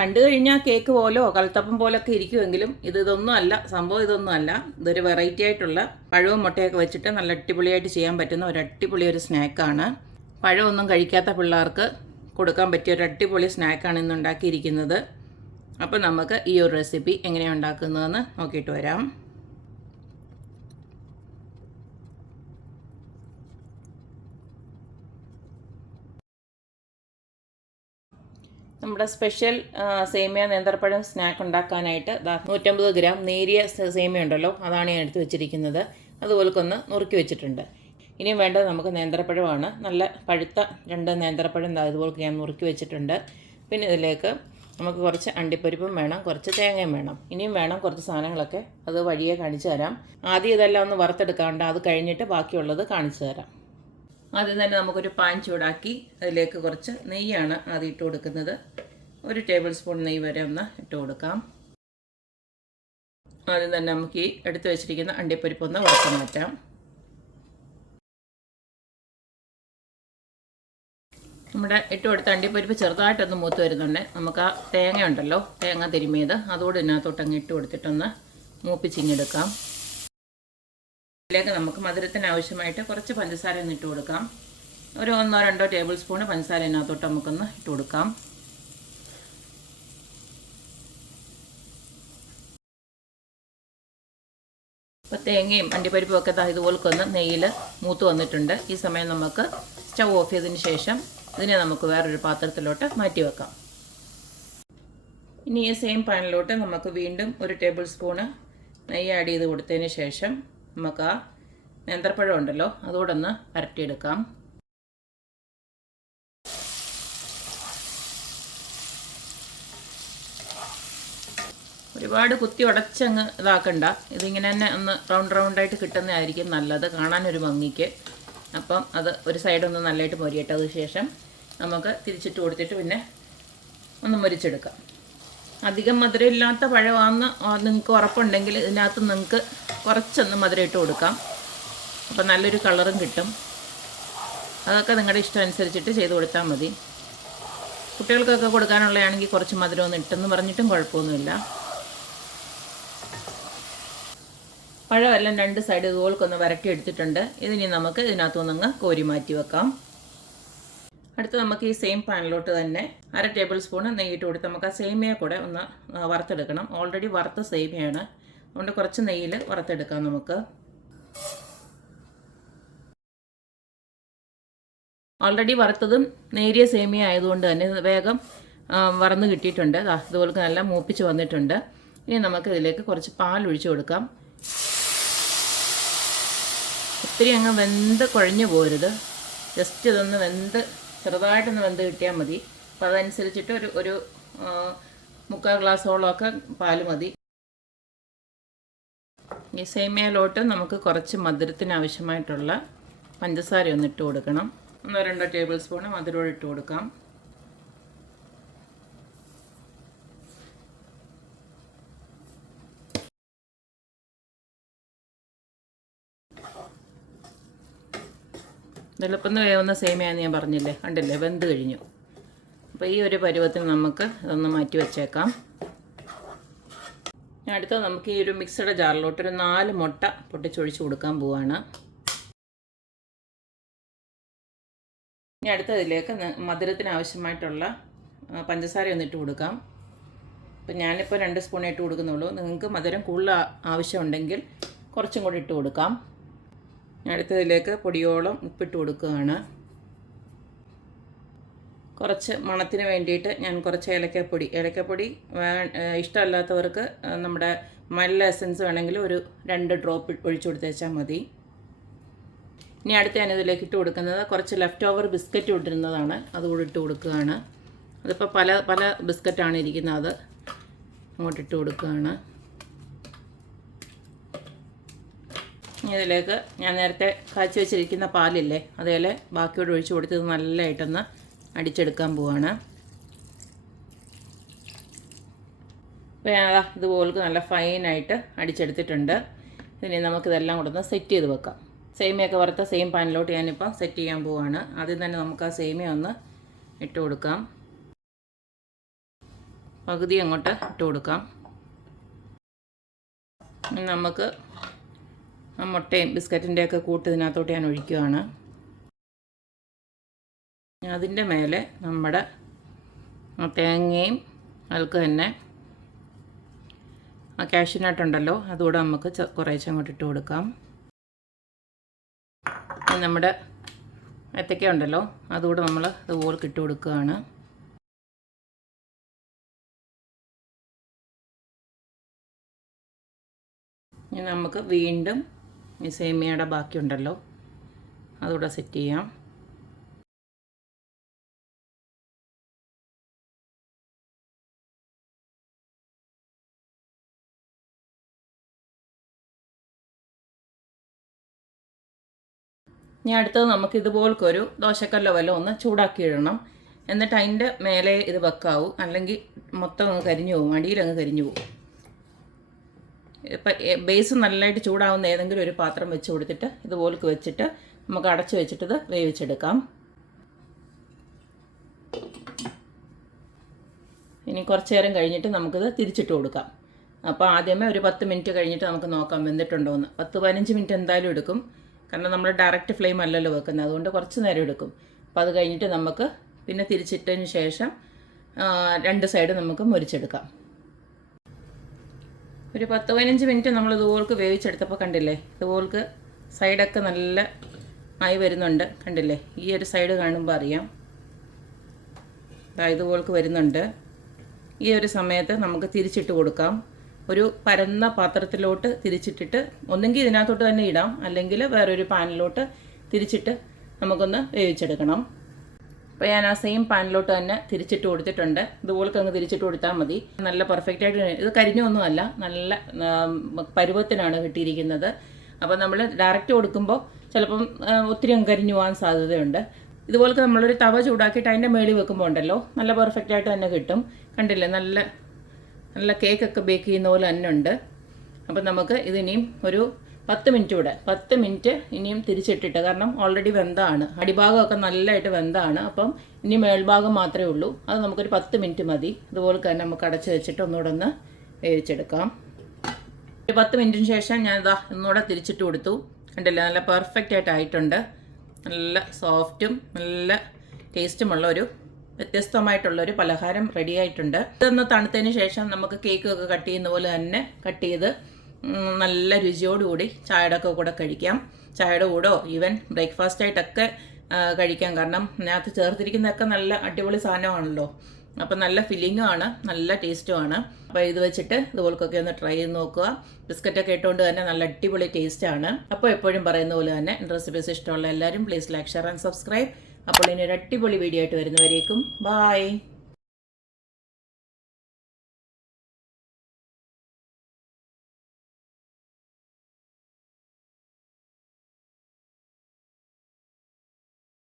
കണ്ടു കഴിഞ്ഞാൽ കേക്ക് പോലോ കൽത്തപ്പം പോലൊക്കെ ഇരിക്കുമെങ്കിലും ഇതൊന്നും അല്ല, സംഭവം ഇതൊന്നും അല്ല. ഇതൊരു വെറൈറ്റി ആയിട്ടുള്ള പഴവും മുട്ടയൊക്കെ വെച്ചിട്ട് നല്ല അടിപൊളിയായിട്ട് ചെയ്യാൻ പറ്റുന്ന ഒരു അടിപൊളി ഒരു സ്നാക്കാണ്. പഴമൊന്നും കഴിക്കാത്ത പിള്ളേർക്ക് കൊടുക്കാൻ പറ്റിയ ഒരു അടിപൊളി സ്നാക്കാണ് ഇന്ന് ഉണ്ടാക്കിയിരിക്കുന്നത്. അപ്പോൾ നമുക്ക് ഈ ഒരു റെസിപ്പി എങ്ങനെയാണ് ഉണ്ടാക്കുന്നതെന്ന് നോക്കിയിട്ട് വരാം. നമ്മുടെ സ്പെഷ്യൽ സേമിയ നേന്ത്രപ്പഴം സ്നാക്ക് ഉണ്ടാക്കാനായിട്ട് 150 ഗ്രാം നേരിയ സേമിയ ഉണ്ടല്ലോ, അതാണ് ഞാൻ എടുത്ത് വെച്ചിരിക്കുന്നത്. അതുപോലെ ഒന്ന് നുറുക്കി വെച്ചിട്ടുണ്ട്. ഇനിയും വേണ്ടത് നമുക്ക് നേന്ത്രപ്പഴമാണ്. നല്ല പഴുത്ത 2 നേന്ത്രപ്പഴം ഇതുപോലെ ഞാൻ നുറുക്കി വെച്ചിട്ടുണ്ട്. പിന്നെ ഇതിലേക്ക് നമുക്ക് കുറച്ച് അണ്ടിപ്പരിപ്പും വേണം, കുറച്ച് തേങ്ങയും വേണം. ഇനിയും വേണം കുറച്ച് സാധനങ്ങളൊക്കെ, അത് വഴിയെ കാണിച്ചു തരാം. ആദ്യം ഇതെല്ലാം ഒന്ന് വറുത്തെടുക്കാണ്ട്, അത് കഴിഞ്ഞിട്ട് ബാക്കിയുള്ളത് കാണിച്ചു തരാം. ആദ്യം തന്നെ നമുക്കൊരു പാൻ ചൂടാക്കി അതിലേക്ക് കുറച്ച് നെയ്യാണ് ആദ്യം ഇട്ട് കൊടുക്കുന്നത്. 1 ടേബിൾ സ്പൂൺ നെയ്യ് വരെ ഒന്ന് ഇട്ട് കൊടുക്കാം. ആദ്യം തന്നെ നമുക്ക് ഈ എടുത്ത് വെച്ചിരിക്കുന്ന അണ്ടിപ്പരിപ്പ് ഒന്ന് വറുത്ത് മാറ്റാം. നമ്മുടെ ഇട്ട് കൊടുത്ത അണ്ടിപ്പരിപ്പ് ചെറുതായിട്ടൊന്ന് മൂത്ത് വരുന്നുണ്ട്. നമുക്ക് ആ തേങ്ങ ഉണ്ടല്ലോ, തേങ്ങ തിരുമിയത് അതോട് ഇതിനകത്തോട്ടങ്ങ് ഇട്ട് കൊടുത്തിട്ടൊന്ന് മൂപ്പിച്ചിങ്ങെടുക്കാം. ഇതിലേക്ക് നമുക്ക് മധുരത്തിന് ആവശ്യമായിട്ട് കുറച്ച് പഞ്ചസാര ഒന്ന് ഇട്ട് കൊടുക്കാം. ഒരു 1-2 ടേബിൾ സ്പൂൺ പഞ്ചസാര ഇതിനകത്തോട്ട് നമുക്കൊന്ന് ഇട്ട് കൊടുക്കാം. ഇപ്പോൾ തേങ്ങയും അണ്ടിപ്പരിപ്പും ഒക്കെ ഇതുപോലൊക്കെ നെയ്യിൽ മൂത്ത് വന്നിട്ടുണ്ട്. ഈ സമയം നമുക്ക് സ്റ്റൗ ഓഫ് ചെയ്തതിന് ശേഷം ഇതിനെ നമുക്ക് വേറൊരു പാത്രത്തിലോട്ട് മാറ്റി വെക്കാം. ഇനി ഈ സെയിം പാനിലോട്ട് നമുക്ക് വീണ്ടും 1 ടേബിൾ സ്പൂണ് നെയ്യ് ആഡ് ചെയ്ത് കൊടുത്തതിന് ശേഷം നമുക്ക് ആ നേന്ത്രപ്പഴം ഉണ്ടല്ലോ അതുകൂടെ ഒന്ന് വരട്ടിയെടുക്കാം. ഒരുപാട് കുത്തി ഉടച്ചങ്ങ് ഇതാക്കണ്ട. ഇതിങ്ങനെ തന്നെ ഒന്ന് റൗണ്ടായിട്ട് കിട്ടുന്നതായിരിക്കും നല്ലത്, കാണാനൊരു ഭംഗിക്ക്. അപ്പം അത് ഒരു സൈഡൊന്ന് നല്ലതായിട്ട് മൊരിയട്ടെ. അതിന് ശേഷം നമുക്ക് തിരിച്ചിട്ട് കൊടുത്തിട്ട് പിന്നെ ഒന്ന് മൊരിച്ചെടുക്കാം. അധികം മധുരമില്ലാത്ത പഴമാണെന്ന് നിങ്ങൾക്ക് ഉറപ്പുണ്ടെങ്കിൽ ഇതിനകത്ത് നിങ്ങൾക്ക് കുറച്ചൊന്ന് മധുരം ഇട്ട് കൊടുക്കാം. അപ്പോൾ നല്ലൊരു കളറും കിട്ടും. അതൊക്കെ നിങ്ങളുടെ ഇഷ്ടം അനുസരിച്ചിട്ട് ചെയ്ത് കൊടുത്താൽ മതി. കുട്ടികൾക്കൊക്കെ കൊടുക്കാനുള്ളതാണെങ്കിൽ കുറച്ച് മധുരമൊന്നും ഇട്ടെന്ന് പറഞ്ഞിട്ടും കുഴപ്പമൊന്നുമില്ല. പഴമെല്ലാം 2 സൈഡ് ഇതുപോലൊക്കെ വരട്ടി എടുത്തിട്ടുണ്ട്. ഇതിനി നമുക്ക് ഇതിനകത്തുനിന്ന് കോരി മാറ്റി വെക്കാം. അടുത്ത് നമുക്ക് ഈ സെയിം പാനിലോട്ട് തന്നെ 1/2 ടേബിൾ സ്പൂൺ നെയ്യിട്ട് കൊടുത്ത് നമുക്ക് ആ സേമിയ കൂടെ ഒന്ന് വറുത്തെടുക്കണം. ഓൾറെഡി വറുത്ത സേമിയയാണ്, അതുകൊണ്ട് കുറച്ച് നെയ്യിൽ വറുത്തെടുക്കാം നമുക്ക്. ഓൾറെഡി വറുത്തതും നേരിയ സേമിയ ആയതുകൊണ്ട് തന്നെ വേഗം വറന്ന് കിട്ടിയിട്ടുണ്ട്. ഇതുപോലെ നല്ല മൂപ്പിച്ച് വന്നിട്ടുണ്ട്. ഇനി നമുക്ക് ഇതിലേക്ക് കുറച്ച് പാൽ ഒഴിച്ചു കൊടുക്കാം. ഒത്തിരി അങ്ങ് വെന്ത് കുഴഞ്ഞു പോരുത്, ജസ്റ്റ് ഇതൊന്ന് ചെറുതായിട്ടൊന്ന് വെന്ത് കിട്ടിയാൽ മതി. അപ്പോൾ അതനുസരിച്ചിട്ട് ഒരു 3/4 ഗ്ലാസോളമൊക്കെ പാൽ മതി. ഈ സേമിയയിലോട്ട് നമുക്ക് കുറച്ച് മധുരത്തിന് ആവശ്യമായിട്ടുള്ള പഞ്ചസാര ഒന്ന് ഇട്ട് കൊടുക്കണം. 1-2 ടേബിൾ സ്പൂൺ മധുരം ഇട്ട് കൊടുക്കാം. എളുപ്പം വേവുന്ന സേമിയാന്ന് ഞാൻ പറഞ്ഞില്ലേ, കണ്ടില്ലേ, വെന്ത് കഴിഞ്ഞു. അപ്പോൾ ഈ ഒരു പരുവത്തിന് നമുക്ക് ഇതൊന്ന് മാറ്റി വെച്ചേക്കാം. അടുത്തത് നമുക്ക് ഈ ഒരു മിക്സഡ് ജാറിലോട്ട് ഒരു 4 മുട്ട പൊട്ടിച്ചൊഴിച്ച് കൊടുക്കാൻ പോവാണ്. ഇനി അടുത്തതിലേക്ക് മധുരത്തിന് ആവശ്യമായിട്ടുള്ള പഞ്ചസാര ഒന്ന് ഇട്ട് കൊടുക്കാം. അപ്പോൾ ഞാനിപ്പോൾ 2 സ്പൂൺ ഇട്ട് കൊടുക്കുന്നുള്ളൂ. നിങ്ങൾക്ക് മധുരം കൂടുതൽ ആവശ്യമുണ്ടെങ്കിൽ കുറച്ചും കൂടി ഇട്ട് കൊടുക്കാം. അടുത്തതിലേക്ക് പൊടിയോളം ഉപ്പിട്ട് കൊടുക്കുകയാണ്. കുറച്ച് മണത്തിന് വേണ്ടിയിട്ട് ഞാൻ കുറച്ച് ഏലക്കപ്പൊടി ഇഷ്ടമല്ലാത്തവർക്ക് നമ്മുടെ മല്ല എസൻസ് വേണമെങ്കിൽ ഒരു 2 ഡ്രോപ്പ് ഒഴിച്ചു കൊടുത്തേച്ചാൽ മതി. ഇനി അടുത്ത് ഞാനിതിലേക്ക് ഇട്ട് കൊടുക്കുന്നത് കുറച്ച് ലെഫ്റ്റ് ഓവർ ബിസ്ക്കറ്റ് ഇട്ടിരുന്നതാണ്, അതുകൂടി ഇട്ട് കൊടുക്കുകയാണ്. അതിപ്പോൾ പല ബിസ്ക്കറ്റാണ് ഇരിക്കുന്നത്, അത് അങ്ങോട്ട് ഇട്ട് കൊടുക്കുകയാണ്. ഇതിലേക്ക് ഞാൻ നേരത്തെ കാച്ചി വെച്ചിരിക്കുന്ന പാലില്ലേ, അതേപോലെ ബാക്കിയോട് ഒഴിച്ച് കൊടുത്തത് നല്ലതായിട്ടൊന്ന് അടിച്ചെടുക്കാൻ പോവാണ്. അപ്പോൾ ഞാൻ ഇതുപോലെ നല്ല ഫൈനായിട്ട് അടിച്ചെടുത്തിട്ടുണ്ട്. ഇനി നമുക്കിതെല്ലാം കൂടെ ഒന്ന് സെറ്റ് ചെയ്ത് വെക്കാം. സേമിയൊക്കെ വറുത്ത സെയിം പാനിലോട്ട് ഞാനിപ്പോൾ സെറ്റ് ചെയ്യാൻ പോവാണ്. ആദ്യം തന്നെ നമുക്ക് ആ സേമിയ ഒന്ന് ഇട്ട് കൊടുക്കാം. പകുതി അങ്ങോട്ട് ഇട്ട് കൊടുക്കാം. നമുക്ക് മുട്ടയും ബിസ്ക്കറ്റിൻ്റെയൊക്കെ കൂട്ട് ഇതിനകത്തോട്ട് ഞാൻ ഒഴിക്കുകയാണ്. അതിൻ്റെ മേലെ നമ്മുടെ തേങ്ങയും അതിൽക്ക് തന്നെ കാഷ്യൂ നട്ട് ഉണ്ടല്ലോ അതുകൂടെ നമുക്ക് കുറേശ്ശെ അങ്ങോട്ട് ഇട്ട് കൊടുക്കാം. നമ്മുടെ ഏത്തക്ക ഉണ്ടല്ലോ അതുകൂടെ നമ്മൾ അതുപോലെ ഇട്ട് കൊടുക്കുകയാണ്. ഇനി നമുക്ക് വീണ്ടും ഈ സേമിയയുടെ ബാക്കിയുണ്ടല്ലോ അതുകൂടെ സെറ്റ് ചെയ്യാം. ഇനി അടുത്തത് നമുക്ക് ഇതുപോലൊരു ദോശക്കല്ലോ വല്ല ഒന്ന് ചൂടാക്കി ഇടണം. എന്നിട്ട് അതിൻ്റെ മേലെ ഇത് വെക്കാവൂ, അല്ലെങ്കിൽ മൊത്തം അങ്ങ് കരിഞ്ഞു പോകും, അടിയിലങ്ങ് കരിഞ്ഞു പോകും. ഇപ്പം ബേസ് നല്ലതായിട്ട് ചൂടാവുന്ന ഏതെങ്കിലും ഒരു പാത്രം വെച്ച് കൊടുത്തിട്ട് ഇതുപോലൊക്കെ വെച്ചിട്ട് നമുക്ക് അടച്ച് വെച്ചിട്ട് ഇത് വേവിച്ചെടുക്കാം. ഇനി കുറച്ച് നേരം കഴിഞ്ഞിട്ട് നമുക്കിത് തിരിച്ചിട്ട് കൊടുക്കാം. അപ്പോൾ ആദ്യമേ ഒരു 10 മിനിറ്റ് കഴിഞ്ഞിട്ട് നമുക്ക് നോക്കാം വെന്തിട്ടുണ്ടോ എന്ന്. 10-15 മിനിറ്റ് എന്തായാലും എടുക്കും, കാരണം നമ്മൾ ഡയറക്റ്റ് ഫ്ലെയിം അല്ലല്ലോ വെക്കുന്നത്, അതുകൊണ്ട് കുറച്ച് നേരം എടുക്കും. അപ്പോൾ അത് കഴിഞ്ഞിട്ട് നമുക്ക് പിന്നെ തിരിച്ചിട്ടതിന് ശേഷം 2 സൈഡ് നമുക്ക് മുരിച്ചെടുക്കാം. ഒരു 10-15 മിനിറ്റ് നമ്മൾ ഇതുപോൾക്ക് വേവിച്ചെടുത്തപ്പോൾ കണ്ടില്ലേ, ഇതുപോൾക്ക് സൈഡൊക്കെ നല്ല ആയി വരുന്നുണ്ട്. കണ്ടില്ലേ, ഈ ഒരു സൈഡ് കാണുമ്പോൾ അറിയാം ഇതുപോൾക്ക് വരുന്നുണ്ട്. ഈ ഒരു സമയത്ത് നമുക്ക് തിരിച്ചിട്ട് കൊടുക്കാം. ഒരു പരന്ന പാത്രത്തിലോട്ട് തിരിച്ചിട്ടിട്ട് ഒന്നെങ്കിൽ ഇതിനകത്തോട്ട് തന്നെ ഇടാം, അല്ലെങ്കിൽ വേറൊരു പാനിലോട്ട് തിരിച്ചിട്ട് നമുക്കൊന്ന് വേവിച്ചെടുക്കണം. അപ്പോൾ ഞാൻ ആ സെയിം പാനിലോട്ട് തന്നെ തിരിച്ചിട്ട് കൊടുത്തിട്ടുണ്ട്. ഇതുപോലെ അങ്ങ് തിരിച്ചിട്ട് കൊടുത്താൽ മതി. നല്ല പെർഫെക്റ്റായിട്ട് ഇത് കരിഞ്ഞൊന്നുമല്ല, നല്ല പരുവത്തിനാണ് കിട്ടിയിരിക്കുന്നത്. അപ്പോൾ നമ്മൾ ഡയറക്റ്റ് കൊടുക്കുമ്പോൾ ചിലപ്പം ഒത്തിരി അങ്ങ് കരിഞ്ഞു പോകാൻ സാധ്യതയുണ്ട്. ഇതുപോലെ നമ്മളൊരു തവ ചൂടാക്കിയിട്ട് അതിൻ്റെ മേളിൽ വെക്കുമ്പോൾ ഉണ്ടല്ലോ നല്ല പെർഫെക്റ്റായിട്ട് തന്നെ കിട്ടും. കണ്ടില്ലേ, നല്ല കേക്കൊക്കെ ബേക്ക് ചെയ്യുന്ന പോലെ തന്നെ ഉണ്ട്. അപ്പം നമുക്ക് ഇതിനിയും ഒരു 10 മിനിറ്റ് കൂടെ 10 മിനിറ്റ് ഇനിയും തിരിച്ചിട്ടിട്ട്, കാരണം ഓൾറെഡി വെന്താണ്, അടിഭാഗമൊക്കെ നല്ലതായിട്ട് വെന്താണ്. അപ്പം ഇനി മേൽഭാഗം മാത്രമേ ഉള്ളൂ. അത് നമുക്കൊരു 10 മിനിറ്റ് മതി. ഇതുപോലെ തന്നെ നമുക്ക് അടച്ച് വെച്ചിട്ട് ഒന്നുകൂടെ ഒന്ന് വേവിച്ചെടുക്കാം. ഒരു 10 മിനിറ്റിന് ശേഷം ഞാൻ ഒന്നുകൂടെ തിരിച്ചിട്ട് കൊടുത്തു. കണ്ടില്ലേ, നല്ല പെർഫെക്റ്റ് ആയിട്ടുണ്ട്. നല്ല സോഫ്റ്റും നല്ല ടേസ്റ്റുമുള്ള ഒരു വ്യത്യസ്തമായിട്ടുള്ളൊരു പലഹാരം റെഡി ആയിട്ടുണ്ട്. ഇതൊന്ന് തണുത്തതിന് ശേഷം നമുക്ക് കേക്കൊക്കെ കട്ട് ചെയ്യുന്ന പോലെ തന്നെ കട്ട് ചെയ്ത് നല്ല രുചിയോടുകൂടി ചായയുടെ ഒക്കെ കൂടെ കഴിക്കാം. ചായയുടെ കൂടോ ഈവൻ ബ്രേക്ക്ഫാസ്റ്റായിട്ടൊക്കെ കഴിക്കാം. കാരണം ഇതിനകത്ത് ചേർത്തിരിക്കുന്നതൊക്കെ നല്ല അടിപൊളി സാധനമാണല്ലോ. അപ്പം നല്ല ഫില്ലിങ്ങും ആണ്, നല്ല ടേസ്റ്റും ആണ്. അപ്പോൾ ഇത് വെച്ചിട്ട് ഇതുപോലൊക്കെ ഒന്ന് ട്രൈ ചെയ്ത് നോക്കുക. ബിസ്ക്കറ്റൊക്കെ ഇട്ടുകൊണ്ട് തന്നെ നല്ല അടിപൊളി ടേസ്റ്റാണ്. അപ്പോൾ എപ്പോഴും പറയുന്ന പോലെ തന്നെ റെസിപ്പീസ് ഇഷ്ടമുള്ള എല്ലാവരും please like, share and subscribe. അപ്പോൾ ഇനി ഒരു അടിപൊളി വീഡിയോ ആയിട്ട് വരുന്നവരേക്കും ബായ്.